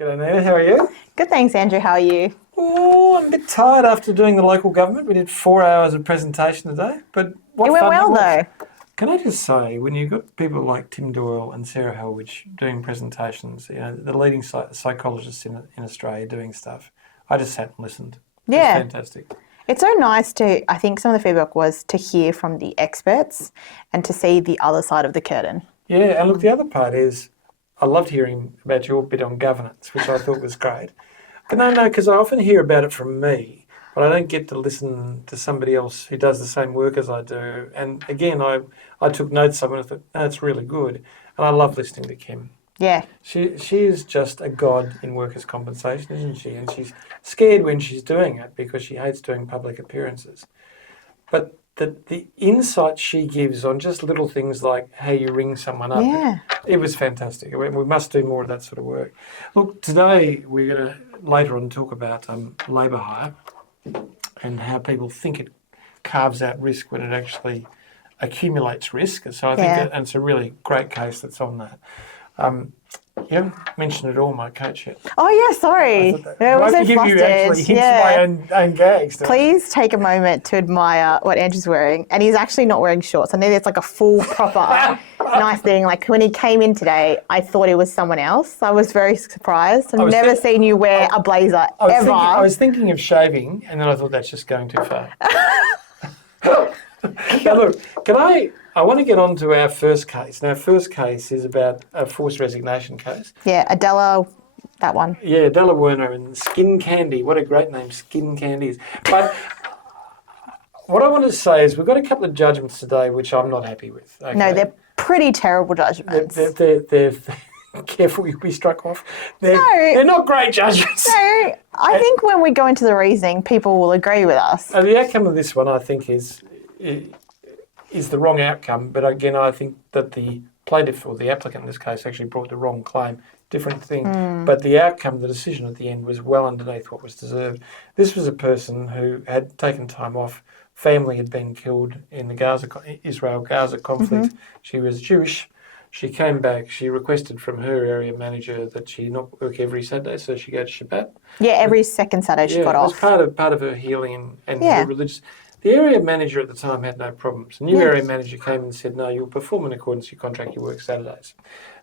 G'day, Nina. How are you? Good, thanks, Andrew. How are you? Oh, I'm a bit tired after doing the local government. We did 4 hours of presentation today, but what It went fun well, that was. though. Can I just say, when you've got people like Tim Doyle and Sarah Helwich doing presentations, the leading psychologists in Australia doing stuff, I just sat and listened. It was Yeah. fantastic. It's so nice I think some of the feedback was to hear from the experts and to see the other side of the curtain. Yeah, and look, the other part is, I loved hearing about your bit on governance, which I thought was great. But no, because I often hear about it from me, but I don't get to listen to somebody else who does the same work as I do. And again, I took notes of it and I thought, that's really good. And I love listening to Kim. Yeah. She is just a god in workers' compensation, isn't she? And she's scared when she's doing it because she hates doing public appearances. But the insight she gives on just little things like how you ring someone up, Yeah. it was fantastic. We must do more of that sort of work. Look, today we're going to later on talk about labour hire and how people think it carves out risk when it actually accumulates risk. So I think Yeah. it's a really great case that's on that. You haven't mentioned at all my coach yet. Oh, yeah, sorry. I I was have so to give you actually flustered. hints my own gags. don't I? Please take a moment to admire what Andrew's wearing. And he's actually not wearing shorts. I know it's like a full, proper, nice thing. Like when he came in today, I thought it was someone else. I was very surprised. I've never seen you wear a blazer, ever. I was thinking of shaving, and then I thought that's just going too far. Now look, I want to get on to our first case. Now, our first case is about a forced resignation case. Yeah, Adela, that one. Yeah, Adela Werner and Skin Candy. What a great name Skin Candy is. But what I want to say is we've got a couple of judgments today which I'm not happy with. Okay? No, they're pretty terrible judgments. They're careful we struck off. They're not great judgments. No, I think when we go into the reasoning, people will agree with us. And the outcome of this one, I think, is the wrong outcome. But again, I think that the plaintiff or the applicant in this case actually brought the wrong claim. Different thing. But the outcome, the decision at the end was well underneath what was deserved. This was a person who had taken time off. Family had been killed in the Israel-Gaza conflict. She was Jewish. She came back. She requested from her area manager that she not work every Saturday, so she go to Shabbat. Yeah, every second Saturday she got it off. was part of her healing and her religious. The area manager at the time had no problems. The new area manager came and said, no, you'll perform in accordance with your contract, you work Saturdays.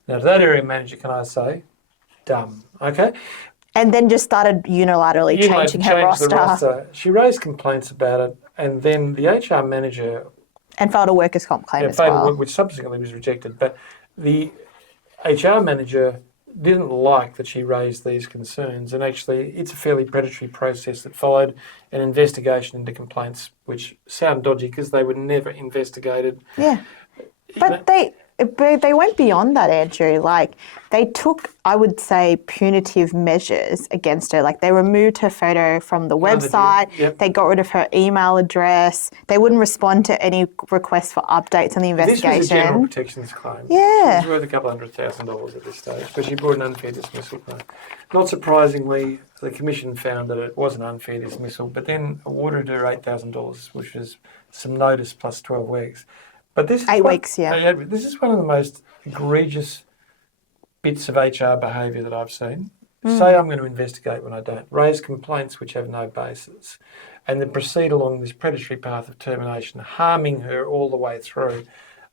Now, to that area manager, can I say, dumb, okay? And then just started unilaterally changing her roster. The roster. She raised complaints about it, and then the HR manager... And filed a workers' comp claim as well. Which subsequently was rejected. But the HR manager didn't like that she raised these concerns, and actually it's a fairly predatory process that followed an investigation into complaints which sound dodgy because they were never investigated. Yeah. But they went beyond that, Andrew. Like, they took, I would say, punitive measures against her. Like, they removed her photo from the website. They got rid of her email address. They wouldn't respond to any requests for updates on the investigation. This was a general protections claim. Yeah. It was worth a couple $100,000 at this stage, but she brought an unfair dismissal claim. Not surprisingly, the Commission found that it was an unfair dismissal, but then awarded her $8,000, which was some notice plus 12 weeks. But this is 8 weeks, yeah. This is one of the most egregious bits of HR behaviour that I've seen. Say I'm going to investigate when I don't. Raise complaints which have no basis. And then proceed along this predatory path of termination, harming her all the way through.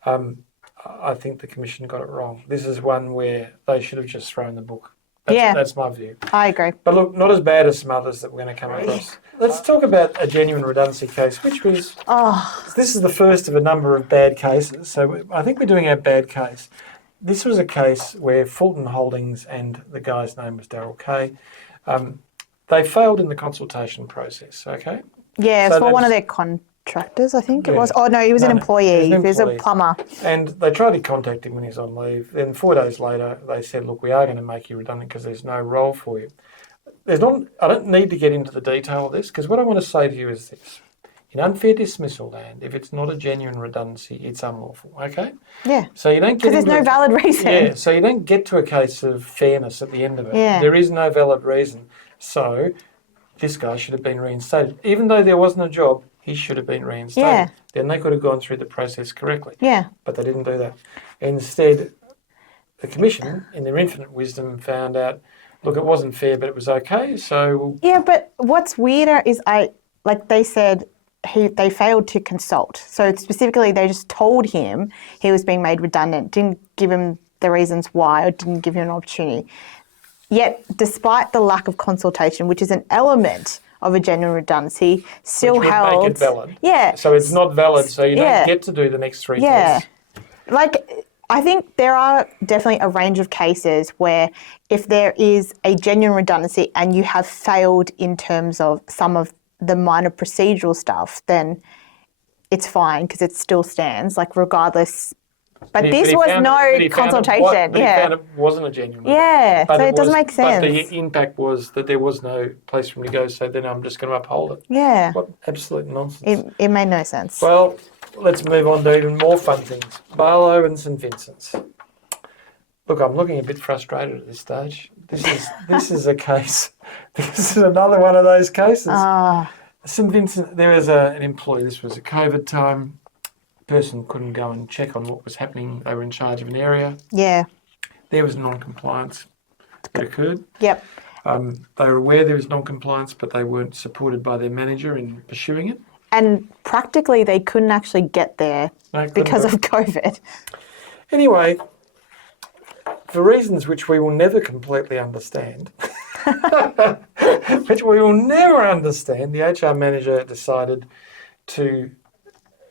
I think the Commission got it wrong. This is one where they should have just thrown the book. That's my view. I agree. But look, not as bad as some others that we're going to come across. Let's talk about a genuine redundancy case, which was... This is the first of a number of bad cases. So I think we're doing our bad case. This was a case where Fulton Holdings and the guy's name was Daryl Kay. They failed in the consultation process, okay? Yeah, so for one of their contractors, I think it was. Oh, no, he was an employee. He was a plumber. And they tried to contact him when he was on leave. Then 4 days later, they said, look, we are going to make you redundant because there's no role for you. I don't need to get into the detail of this because what I want to say to you is this. In unfair dismissal land, if it's not a genuine redundancy, it's unlawful, okay? Yeah. So you don't get because there's no valid reason. Yeah, so you don't get to a case of fairness at the end of it. Yeah. There is no valid reason. So this guy should have been reinstated. Even though there wasn't a job, he should have been reinstated. Yeah. Then they could have gone through the process correctly. Yeah. But they didn't do that. Instead, the Commission, in their infinite wisdom, found out look, it wasn't fair, but it was okay. So Yeah, but what's weirder is they said they failed to consult. So specifically, they just told him he was being made redundant, didn't give him the reasons why, or didn't give him an opportunity. Yet, despite the lack of consultation, which is an element of a genuine redundancy, still which would held. make it valid. Yeah. So it's not valid. So you Yeah. don't get to do the next 3 Yeah. tests. Like, I think there are definitely a range of cases where if there is a genuine redundancy and you have failed in terms of some of the minor procedural stuff, then it's fine because it still stands, like regardless. But this was no consultation. But he found it wasn't a genuine. Yeah, But so it doesn't make But sense. the impact was that there was no place for him to go, so then I'm just going to uphold it. Yeah, What absolute nonsense. it made no sense. Well, let's move on to even more fun things. Barlow and St Vincent's. Look, I'm looking a bit frustrated at this stage. This is a case. This is another one of those cases. St Vincent, there is an employee. This was a COVID time. Person couldn't go and check on what was happening. They were in charge of an area. Yeah. There was non-compliance that occurred. Yep. They were aware there was non-compliance, but they weren't supported by their manager in pursuing it. And practically, they couldn't actually get there because of COVID. Anyway, for reasons which we will never completely understand, the HR manager decided to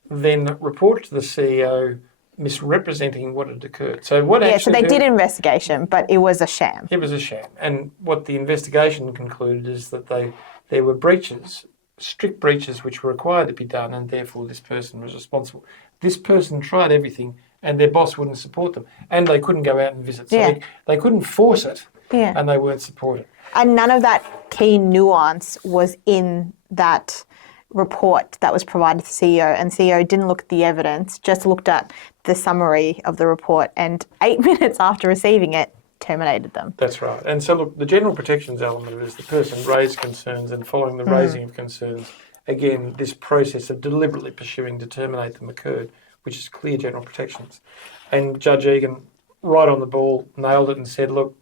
then report to the CEO misrepresenting what had occurred. So what Yeah, so actually they occurred- did an investigation, but it was a sham. It was a sham. And what the investigation concluded is that there were breaches, strict breaches which were required to be done, and therefore this person was responsible. This person tried everything and their boss wouldn't support them, and they couldn't go out and visit. So Yeah. they couldn't force it, Yeah. and they weren't supported. And none of that key nuance was in that report that was provided to the CEO, and CEO didn't look at the evidence, just looked at the summary of the report, and 8 minutes after receiving it, terminated them. That's right. And so, look, the general protections element of it is the person raised concerns, and following the raising of concerns, again, this process of deliberately pursuing to terminate them occurred, which is clear general protections. And Judge Egan, right on the ball, nailed it and said, look,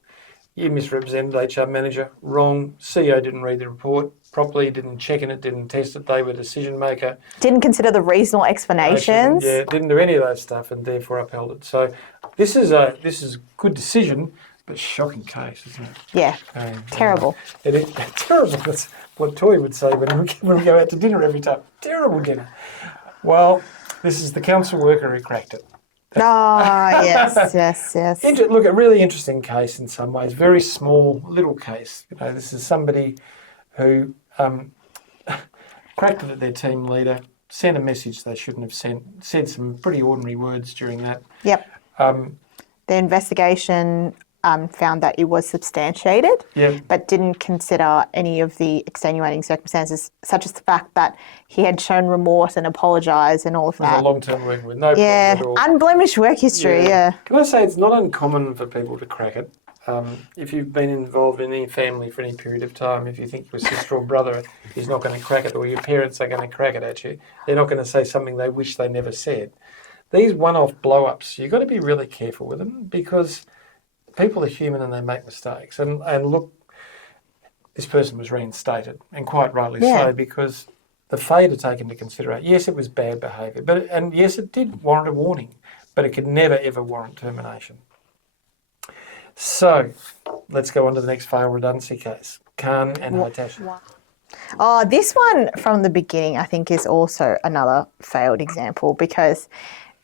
you misrepresented HR manager, wrong. CEO didn't read the report properly, didn't check in it, didn't test it. They were decision maker. Didn't consider the reasonable explanations. Yeah, didn't do any of those stuff, and therefore upheld it. So this is a good decision, but shocking case, isn't it? Yeah, terrible. It is terrible. That's what Toy would say when we go out to dinner every time. Terrible dinner. Well, this is the council worker who cracked it. Yes. Look, a really interesting case in some ways. Very small, little case. You know, this is somebody who cracked it at their team leader, sent a message they shouldn't have sent, said some pretty ordinary words during that. Yep. The investigation found that it was substantiated, but didn't consider any of the extenuating circumstances, such as the fact that he had shown remorse and apologised and all of that. A long-term working with no problem at all. Unblemished work history, Can I say it's not uncommon for people to crack it? If you've been involved in any family for any period of time, if you think your sister or brother is not going to crack it, or your parents are going to crack it at you, they're not going to say something they wish they never said. These one-off blow-ups, you've got to be really careful with them, because people are human and they make mistakes. And look, this person was reinstated, and quite rightly so, because the fate to take into consideration. Yes, it was bad behaviour, and yes, it did warrant a warning, but it could never ever warrant termination. So, let's go on to the next failed redundancy case. Khan and Hitesh. Oh, this one from the beginning, I think, is also another failed example, because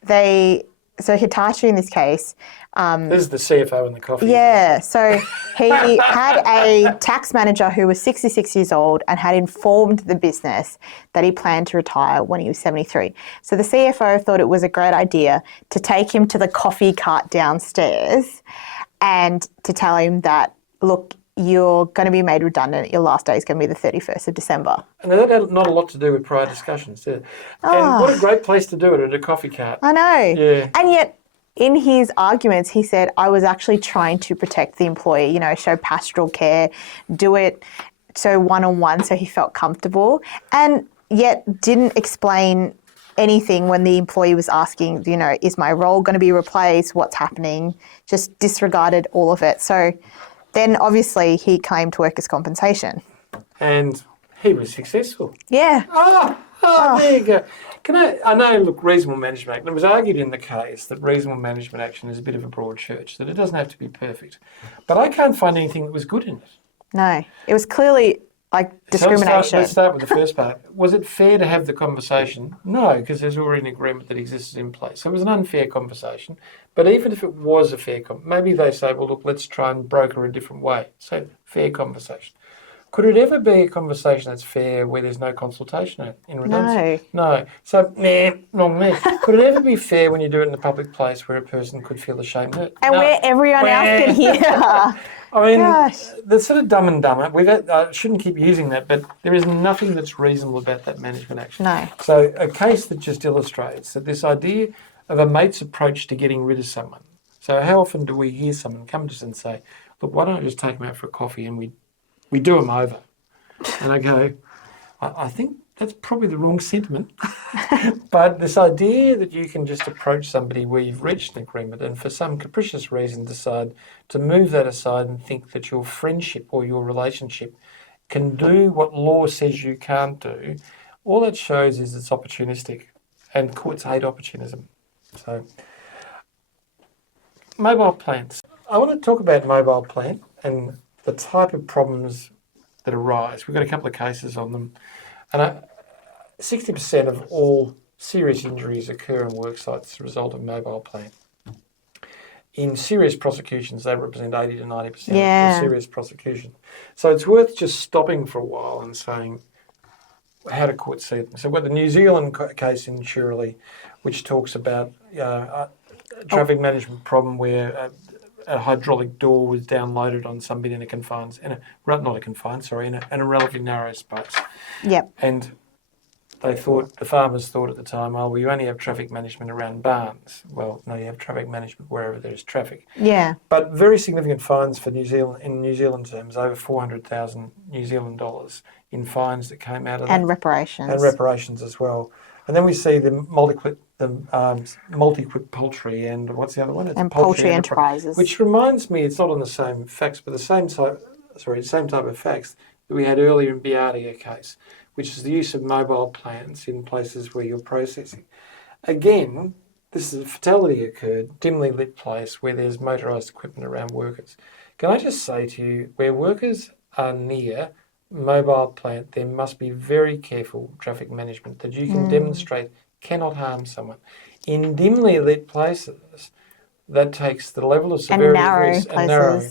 Hitachi in this case. This is the CFO in the coffee. Yeah, so he had a tax manager who was 66 years old and had informed the business that he planned to retire when he was 73. So the CFO thought it was a great idea to take him to the coffee cart downstairs and to tell him that, look, you're going to be made redundant. Your last day is going to be the 31st of December. And that had not a lot to do with prior discussions, did it? And what a great place to do it, at a coffee cart. I know. Yeah. And yet, in his arguments, he said, I was actually trying to protect the employee, show pastoral care, do it so one-on-one so he felt comfortable, and yet didn't explain anything when the employee was asking, is my role going to be replaced? What's happening? Just disregarded all of it. So Then obviously he claimed workers' compensation. And he was successful. Yeah. There you go. I know, look, reasonable management action. It was argued in the case that reasonable management action is a bit of a broad church, that it doesn't have to be perfect. But I can't find anything that was good in it. No, it was clearly like discrimination. Let's start with the first part. Was it fair to have the conversation? No, because there's already an agreement that exists in place. So it was an unfair conversation. But even if it was a fair maybe they say, well, look, let's try and broker a different way. So fair conversation. Could it ever be a conversation that's fair where there's no consultation in redundancy? No. So, wrong there. Could it ever be fair when you do it in a public place where a person could feel ashamed of it? And where everyone else can hear. I mean, Gosh. that's sort of dumb and dumber. I shouldn't keep using that, but there is nothing that's reasonable about that management action. No. So a case that just illustrates that this idea of a mate's approach to getting rid of someone. So how often do we hear someone come to us and say, look, why don't I just take them out for a coffee and we do them over? And I go, I think that's probably the wrong sentiment. But this idea that you can just approach somebody where you've reached an agreement and for some capricious reason decide to move that aside and think that your friendship or your relationship can do what law says you can't do, all that shows is it's opportunistic, and courts hate opportunism. So, mobile plants. I want to talk about mobile plant and the type of problems that arise. We've got a couple of cases on them. And 60% of all serious injuries occur in work sites as a result of mobile plant. In serious prosecutions, they represent 80 to 90% of serious prosecution. So it's worth just stopping for a while and saying, how do courts see them? So we've got the New Zealand case in Shirley, which talks about a traffic management problem where a hydraulic door was downloaded on somebody in a relatively narrow space. Yep. And the farmers thought at the time, oh, well, you only have traffic management around barns. Well, no, you have traffic management wherever there's traffic. Yeah. But very significant fines for New Zealand, in New Zealand terms, over 400,000 New Zealand dollars in fines that came out of that. And reparations. And reparations as well. And then we see the multi-equip poultry and what's the other one? It's and poultry enterprises. Which reminds me, it's not on the same facts, but the same type of facts that we had earlier in Biardia case, which is the use of mobile plants in places where you're processing. Again, this is a fatality occurred, dimly lit place where there's motorised equipment around workers. Can I just say to you, where workers are near mobile plant, there must be very careful traffic management that you can demonstrate cannot harm someone. In dimly lit places, that takes the level of severity of risk and narrow.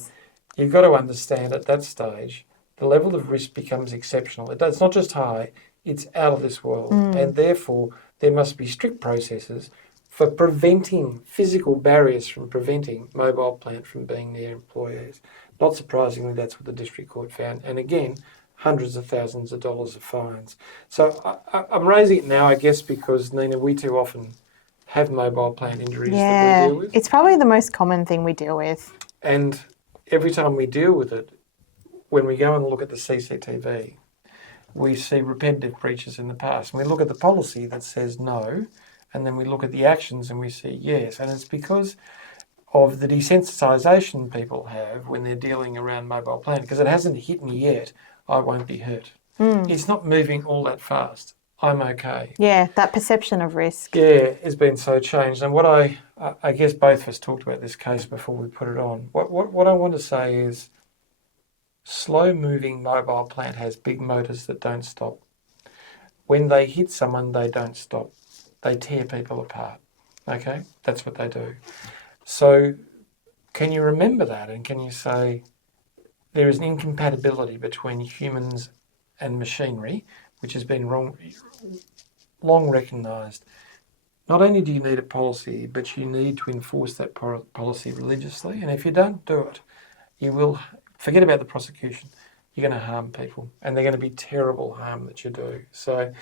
You've got to understand at that stage, the level of risk becomes exceptional. It's not just high, it's out of this world. And therefore, there must be strict processes for preventing physical barriers from preventing mobile plant from being near employees. Not surprisingly, that's what the district court found. And again, hundreds of thousands of dollars of fines. So I'm raising it now, I guess, because, Nina, we too often have mobile plant injuries that we deal with. It's probably the most common thing we deal with. And every time we deal with it, when we go and look at the CCTV, we see repetitive breaches in the past. And we look at the policy that says no, and then we look at the actions and we see yes. And it's because of the desensitisation people have when they're dealing around mobile plant, because it hasn't hit me yet, I won't be hurt. It's not moving all that fast. I'm okay. Yeah, that perception of risk. Yeah, has been so changed. And what I guess both of us talked about this case before we put it on. What I want to say is slow-moving mobile plant has big motors that don't stop. When they hit someone, they don't stop. They tear people apart. Okay? That's what they do. So can you remember that? And can you say there is an incompatibility between humans and machinery, which has been long recognised. Not only do you need a policy, but you need to enforce that policy religiously. And if you don't do it, you will forget about the prosecution. You're going to harm people, and they're going to be terrible harm that you do. So,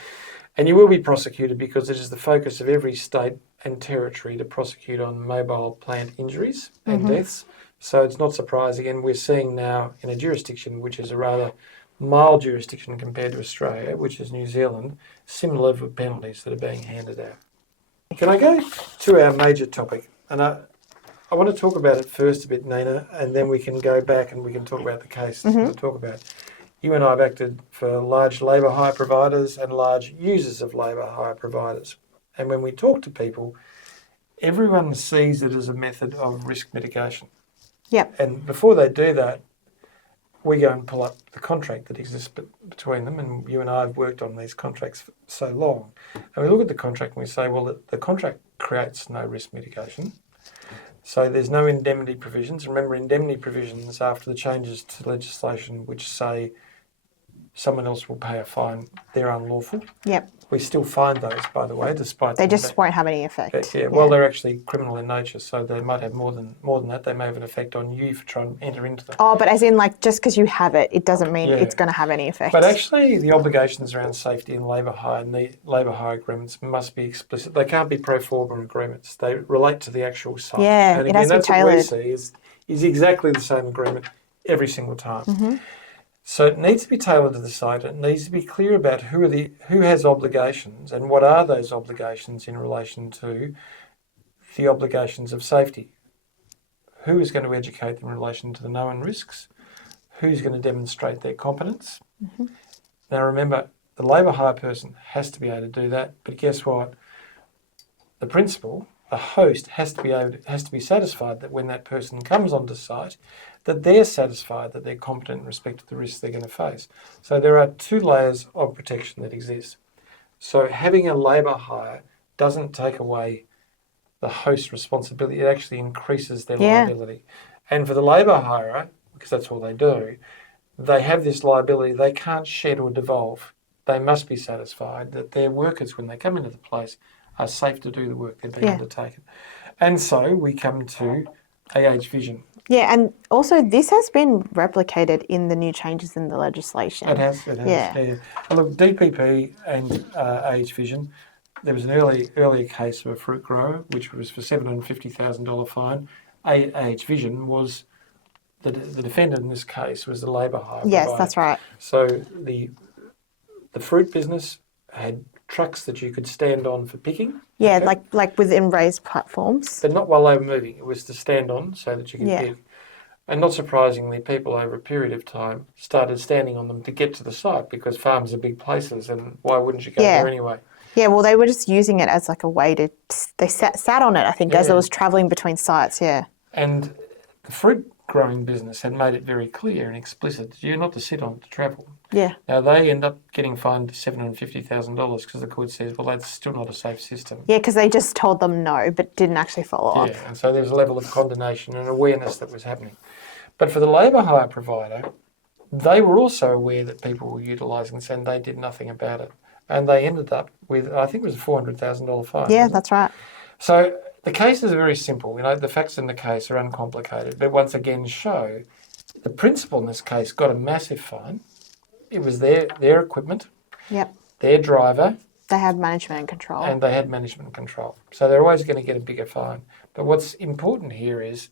and you will be prosecuted because it is the focus of every state and territory to prosecute on mobile plant injuries and deaths. So it's not surprising, and we're seeing now in a jurisdiction which is a rather mild jurisdiction compared to Australia, which is New Zealand, similar level of penalties that are being handed out. Can I go to our major topic? And I want to talk about it first a bit, Nina, and then we can go back and we can talk about the case that we'll talk about. You and I have acted for large labour hire providers and large users of labour hire providers. And when we talk to people, everyone sees it as a method of risk mitigation. Yep. And before they do that, we go and pull up the contract that exists between them, and you and I have worked on these contracts for so long. And we look at the contract and we say, well, the contract creates no risk mitigation. So there's no indemnity provisions. Remember, indemnity provisions after the changes to legislation which say someone else will pay a fine, they're unlawful. Yep. We still find those, by the way, despite They just won't have any effect. yeah, well, they're actually criminal in nature, so they might have more than that. They may have an effect on you for trying to enter into them. Oh, but as in, like, just because you have it, it doesn't mean Yeah. it's going to have any effect. But actually, the obligations around safety and labour hire and the labour hire agreements must be explicit. They can't be pro forma agreements. They relate to the actual site. Yeah, and it again, has to be that's what we tailored. see is exactly the same agreement every single time. Mm-hmm. So it needs to be tailored to the site. It needs to be clear about who has obligations and what are those obligations in relation to the obligations of safety. Who is going to educate them in relation to the known risks? Who's going to demonstrate their competence? Mm-hmm. Now remember, the labour hire person has to be able to do that, but guess what? The principal, the host, has to be satisfied that when that person comes onto site, that they're satisfied that they're competent in respect to the risks they're going to face. So there are two layers of protection that exist. So having a labour hire doesn't take away the host's responsibility. It actually increases their liability. And for the labour hirer, because that's all they do, they have this liability. They can't shed or devolve. They must be satisfied that their workers, when they come into the place, are safe to do the work they're being undertaken. And so we come to AH Vision. Yeah, and also this has been replicated in the new changes in the legislation. It has. Yeah. And look, DPP and AH Vision, there was an earlier case of a fruit grower, which was for $750,000 fine. AH Vision was, the defendant in this case was the labour hire Yes, provider. that's right. So the fruit business had trucks that you could stand on for picking. Yeah, okay? like within raised platforms. But not while they were moving. It was to stand on so that you could pick. And not surprisingly, people over a period of time started standing on them to get to the site because farms are big places and why wouldn't you go there anyway? Yeah, well, they were just using it as like a way to, they sat on it, I think, as it was travelling between sites, And the fruit growing business had made it very clear and explicit that you're not to sit on it to travel. Yeah. Now, they end up getting fined $750,000 because the court says, well, that's still not a safe system. Yeah, because they just told them no, but didn't actually follow up. Yeah, and so there's a level of condemnation and awareness that was happening. But for the labour hire provider, they were also aware that people were utilising this and they did nothing about it. And they ended up with, I think it was a $400,000 fine. Yeah, that's right. So the cases are very simple. You know, the facts in the case are uncomplicated, but once again show the principal in this case got a massive fine. It was their equipment, their driver. They had management and control. And they had management control. So they're always going to get a bigger fine. But what's important here is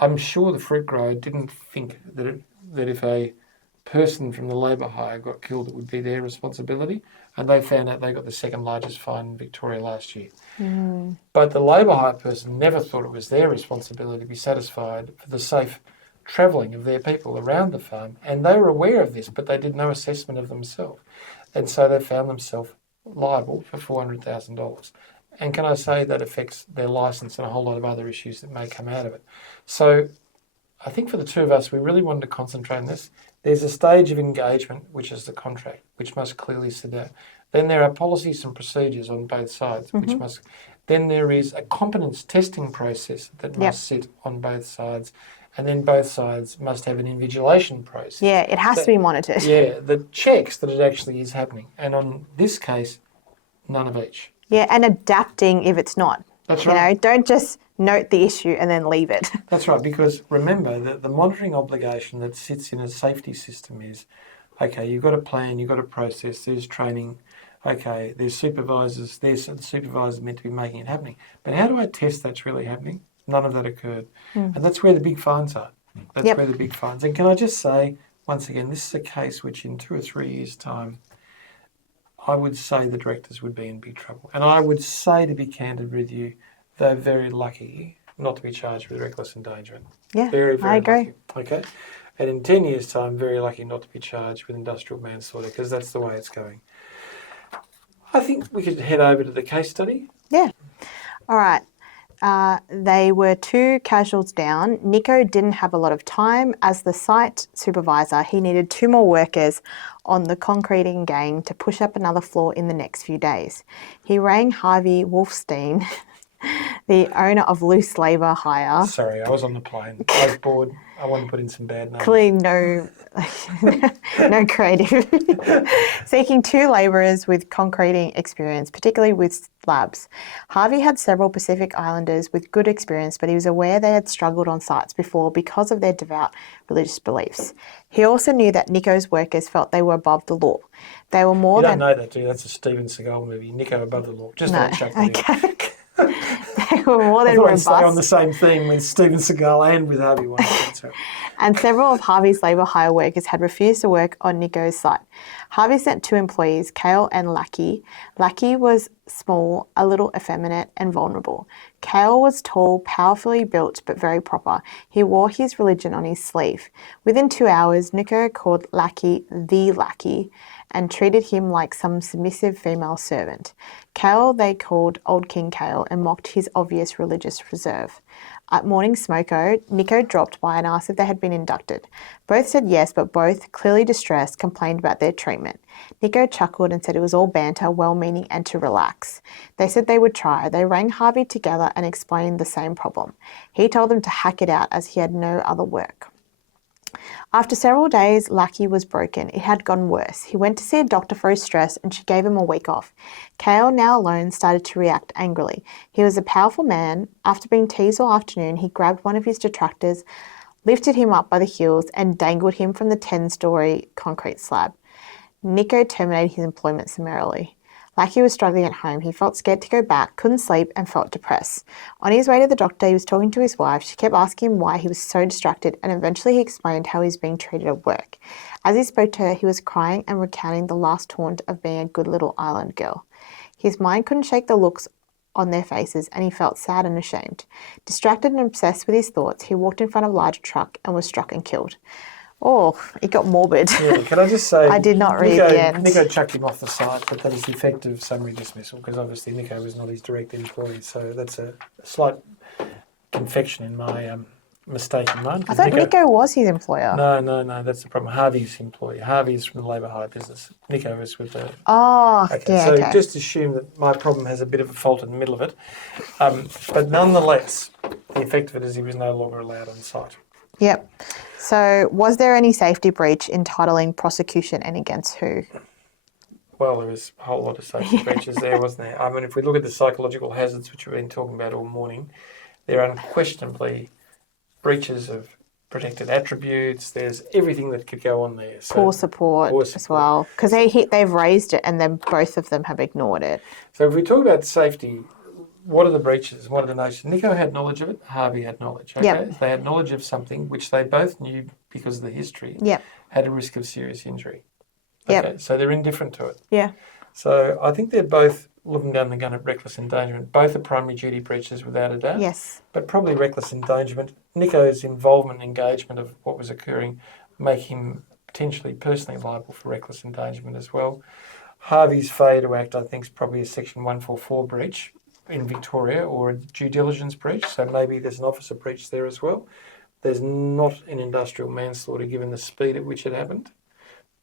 I'm sure the fruit grower didn't think that if a person from the labour hire got killed, it would be their responsibility. And they found out they got the second largest fine in Victoria last year. But the labour hire person never thought it was their responsibility to be satisfied for the safe travelling of their people around the farm. And they were aware of this, but they did no assessment of themselves. And so they found themselves liable for $400,000. And can I say that affects their licence and a whole lot of other issues that may come out of it. So I think for the two of us, we really wanted to concentrate on this. There's a stage of engagement, which is the contract, which must clearly sit out. Then there are policies and procedures on both sides, which must. Then there is a competence testing process that must sit on both sides. And then both sides must have an invigilation process. Yeah, it has to be monitored. Yeah, that checks that it actually is happening. And on this case, none of each. Yeah, and adapting if it's not. That's right. You know, don't just note the issue and then leave it. That's right, because remember that the monitoring obligation that sits in a safety system is, okay, you've got a plan, you've got a process, there's training, okay, there's supervisors, the supervisors meant to be making it happening. But how do I test that's really happening? None of that occurred. And that's where the big fines are. That's where the big fines. And can I just say, once again, this is a case which in 2 or 3 years' time, I would say the directors would be in big trouble. And I would say, to be candid with you, they're very lucky not to be charged with reckless endangerment. Yeah, Very, very I agree. lucky. Okay. And in 10 years' time, very lucky not to be charged with industrial manslaughter because that's the way it's going. I think we could head over to the case study. Yeah. All right. They were 2 casuals down. Nico didn't have a lot of time. As the site supervisor, he needed 2 more workers on the concreting gang to push up another floor in the next few days. He rang Harvey Wolfstein, the owner of Loose Labour Hire. Sorry, I was on the plane. I was bored. I wanted to put in some bad names. Clearly no creative. Seeking 2 labourers with concreting experience, particularly with slabs. Harvey had several Pacific Islanders with good experience, but he was aware they had struggled on sites before because of their devout religious beliefs. He also knew that Nico's workers felt they were above the law. They were more You than... don't know that, do you? That's a Steven Seagal movie, Nico Above the Law. Just don't chuck that in. Okay. They were more than I thought I'd robust. stay on the same theme with Steven Seagal and with Harvey Weinstein. And several of Harvey's labour hire workers had refused to work on Nico's site. Harvey sent 2 employees, Kale and Lackey. Lackey was small, a little effeminate and vulnerable. Kale was tall, powerfully built, but very proper. He wore his religion on his sleeve. Within 2 hours, Nico called Lackey the Lackey and treated him like some submissive female servant. Kale they called Old King Kale and mocked his obvious religious reserve. At morning smoko, Nico dropped by and asked if they had been inducted. Both said yes, but both, clearly distressed, complained about their treatment. Nico chuckled and said it was all banter, well-meaning and to relax. They said they would try. They rang Harvey together and explained the same problem. He told them to hack it out as he had no other work. After several days, Lackey was broken. It had gone worse. He went to see a doctor for his stress and she gave him a week off. Kale, now alone, started to react angrily. He was a powerful man. After being teased all afternoon, he grabbed one of his detractors, lifted him up by the heels and dangled him from the 10-story concrete slab. Nico terminated his employment summarily. Lackey was struggling at home. He felt scared to go back, couldn't sleep, and felt depressed. On his way to the doctor, he was talking to his wife. She kept asking him why he was so distracted, and eventually he explained how he was being treated at work. As he spoke to her, he was crying and recounting the last taunt of being a good little island girl. His mind couldn't shake the looks on their faces, and he felt sad and ashamed. Distracted and obsessed with his thoughts, he walked in front of a large truck and was struck and killed. Oh, it got morbid. Yeah, can I just say... I did not read the end. Nico chucked him off the site, but that is the effective summary dismissal because obviously Nico was not his direct employee. So that's a slight confection in my mistake in mind. I thought Nico was his employer. No, that's the problem. Harvey's employee. Harvey's from the labour hire business. Nico was with the... Oh, okay, yeah, so okay. just assume that my problem has a bit of a fault in the middle of it. But nonetheless, the effect of it is he was no longer allowed on site. Yep. So was there any safety breach entitling prosecution and against who? Well, there was a whole lot of safety breaches there, wasn't there? I mean, if we look at the psychological hazards, which we've been talking about all morning, there are unquestionably breaches of protected attributes. There's everything that could go on there. So, Poor support as well. Because they've raised it and then both of them have ignored it. So if we talk about safety, what are the breaches? What are the notions? Nico had knowledge of it. Harvey had knowledge. Okay? Yep. They had knowledge of something which they both knew because of the history Yep. had a risk of serious injury. Yep. Okay? So they're indifferent to it. Yeah. So I think they're both looking down the gun at reckless endangerment. Both are primary duty breaches without a doubt. Yes. But probably reckless endangerment. Nico's involvement and engagement of what was occurring make him potentially personally liable for reckless endangerment as well. Harvey's failure to act, I think, is probably a Section 144 breach in Victoria or a due diligence breach. So maybe there's an officer breach there as well. There's not an industrial manslaughter given the speed at which it happened,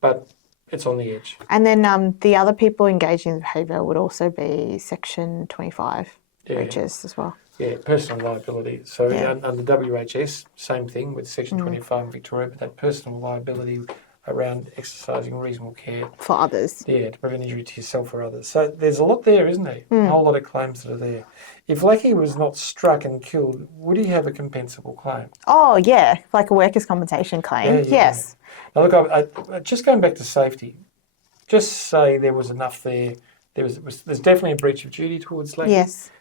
but it's on the edge. And then the other people engaging in the behaviour would also be Section 25 breaches as well. Yeah, personal liability. So Yeah. under WHS, same thing with Section 25 in Victoria, but that personal liability around exercising reasonable care. For others. Yeah, to prevent injury to yourself or others. So there's a lot there, isn't there? A whole lot of claims that are there. If Lackey was not struck and killed, would he have a compensable claim? Oh, yeah, like a workers' compensation claim. Yeah. Yes. Now look, I just going back to safety, just say there was enough there. There's definitely a breach of duty towards Lackey. Yes.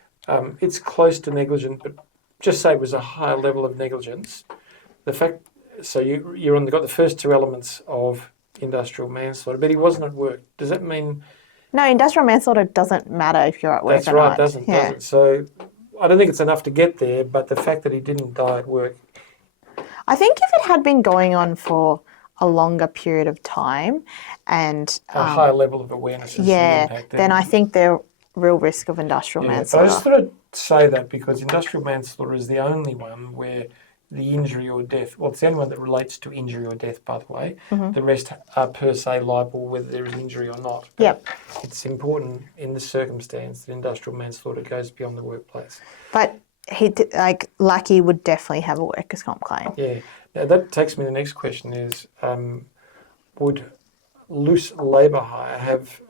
It's close to negligent, but just say it was a higher level of negligence. The fact, so you're got the first two elements of industrial manslaughter, but he wasn't at work. Does that mean? No, industrial manslaughter doesn't matter if you're at work That's or right, not. doesn't. So I don't think it's enough to get there, but the fact that he didn't die at work. I think if it had been going on for a longer period of time and A higher level of awareness is the impact. then I think the real risk of industrial But I manslaughter. just thought I'd say that because industrial manslaughter is the only one where the injury or death, well, it's the only one that relates to injury or death, by the way. The rest are per se liable whether there is injury or not. But Yep. it's important in this circumstance that industrial manslaughter goes beyond the workplace. But Lucky would definitely have a workers' comp claim. Yeah. Now that takes me to the next question is, would loose labour hire have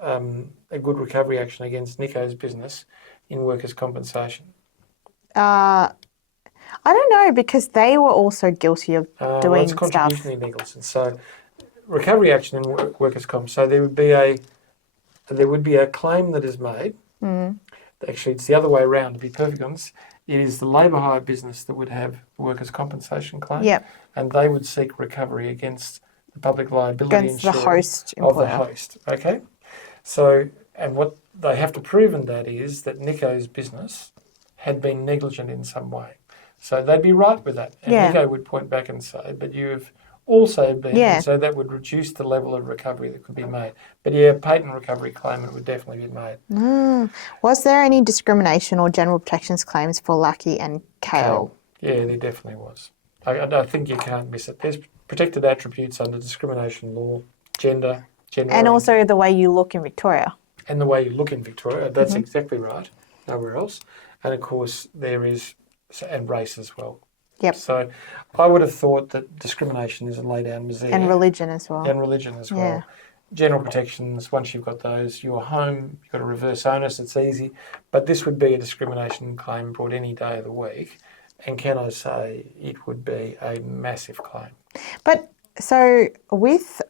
a good recovery action against Nico's business in workers' compensation? I don't know because they were also guilty of doing it's stuff. contributory negligence. So recovery action in workers' comp. So there would be a claim that is made. Actually, it's the other way around. To be perfectly honest, it is the labour hire business that would have a workers' compensation claim. Yep. And they would seek recovery against the public liability Against the insurer host of the employer. host. Okay. So, and what they have to prove in that is that Nico's business had been negligent in some way. So they'd be right with that. And Yeah. Nico would point back and say, but you've also been, Yeah. and so that would reduce the level of recovery that could be made. But yeah, patent recovery claimant would definitely be made. Was there any discrimination or general protections claims for Lucky and Kale? Yeah, there definitely was. I think you can't miss it. There's protected attributes under discrimination law, gender, And also the way you look in Victoria. and the way you look in Victoria. That's exactly right. Nowhere else. And of course, there is, and race as well. Yep. So I would have thought that discrimination is a lay down misere. And religion as well. And religion as well. Yeah. General protections, once you've got those, you're home, you've got a reverse onus, it's easy. But this would be a discrimination claim brought any day of the week. And can I say it would be a massive claim? But so with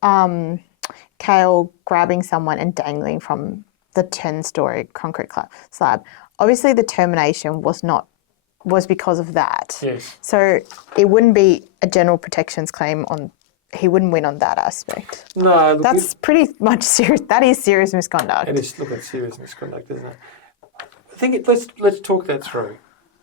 Kale grabbing someone and dangling from the 10-story concrete slab, obviously the termination was because of that. Yes. So it wouldn't be a general protections claim on. He wouldn't win on that aspect. No, look, That's pretty much serious. That is serious misconduct. it is. Look at serious misconduct, isn't it? I think let's talk that through.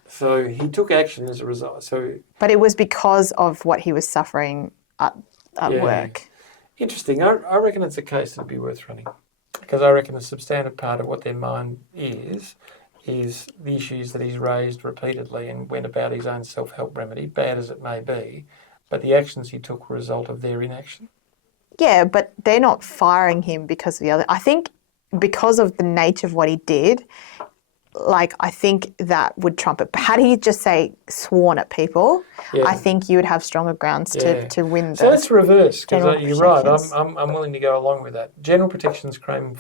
So he took action as a result. So But it was because of what he was suffering at Yeah. work. interesting. I reckon it's a case that'd be worth running because I reckon a substantive part of what their mind is the issues that he's raised repeatedly and went about his own self-help remedy, bad as it may be, but the actions he took were a result of their inaction. Yeah, but they're not firing him because of the other. I think because of the nature of what he did, I think that would trump it. But had he just sworn at people, Yeah. I think you would have stronger grounds Yeah. to win So the. let's reverse, general because you're right. protections. I'm willing to go along with that. General protections claim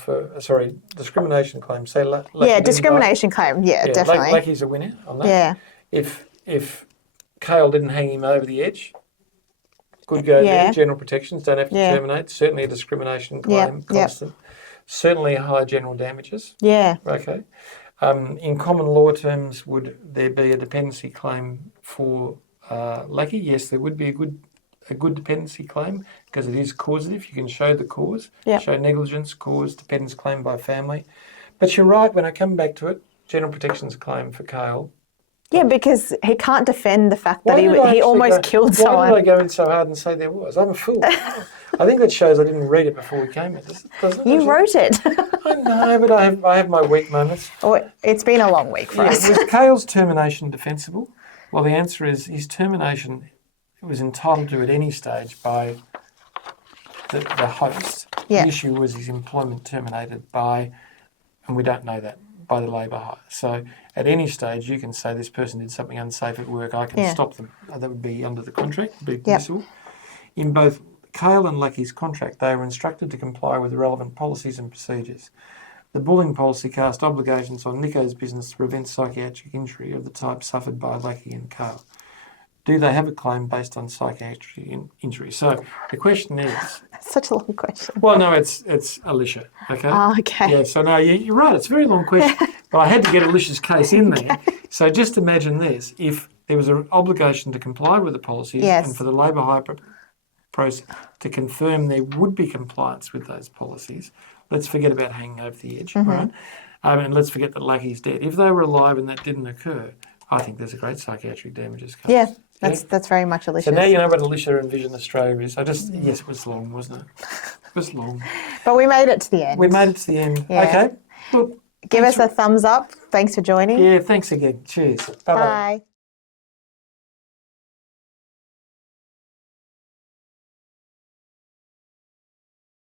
discrimination claim. Say, Yeah, discrimination claim. Yeah, definitely. Lucky's a winner on that. Yeah. If Kale didn't hang him over the edge, good go Yeah. there. General protections don't have to Yeah. terminate. Certainly a discrimination Yep, claim, yep. constant. Certainly high general damages. Yeah. Okay. In common law terms, would there be a dependency claim for Lucky? Yes, there would be a good dependency claim because it is causative. You can show the cause, Yep. show negligence, cause, dependence claim by family. But you're right, when I come back to it, general protections claim for Kale. Yeah, because he can't defend the fact that Why he did I actually almost killed Why someone. did I go in so hard and say there was? I'm a fool. I think that shows I didn't read it before we came here, doesn't it? You wrote it. I know, but I have my weak moments. Oh, it's been a long week for Yeah, us. was Kale's termination defensible? Well, the answer is his termination was entitled to at any stage by the host. Yeah. The issue was his employment terminated by, and we don't know that, by the labour hire. So at any stage you can say this person did something unsafe at work, I can Yeah. stop them. That would be under the contract, be permissible. In both Kale and Lucky's contract, they were instructed to comply with the relevant policies and procedures. The bullying policy cast obligations on Nico's business to prevent psychiatric injury of the type suffered by Lucky and Kale. Do they have a claim based on psychiatric injury? So the question is, Such a long question. well, no, it's Alicia, okay? Oh, okay. Yeah, so no, you're right, it's a very long question, but I had to get Alicia's case in there. So just imagine this, if there was an obligation to comply with the policies Yes. and for the labour hire process to confirm there would be compliance with those policies, let's forget about hanging over the edge, right? And let's forget that Lackey's dead. If they were alive and that didn't occur, I think there's a great psychiatric damages case. Yeah, that's very much Alicia's. So now you know what Alicia Envision Australia is. Yes, it was long, wasn't it? It was long. But we made it to the end. We made it to the end. Yeah. Okay. Look, Give us a thumbs up. Thanks for joining. yeah, thanks again. Cheers. Bye-bye. Bye.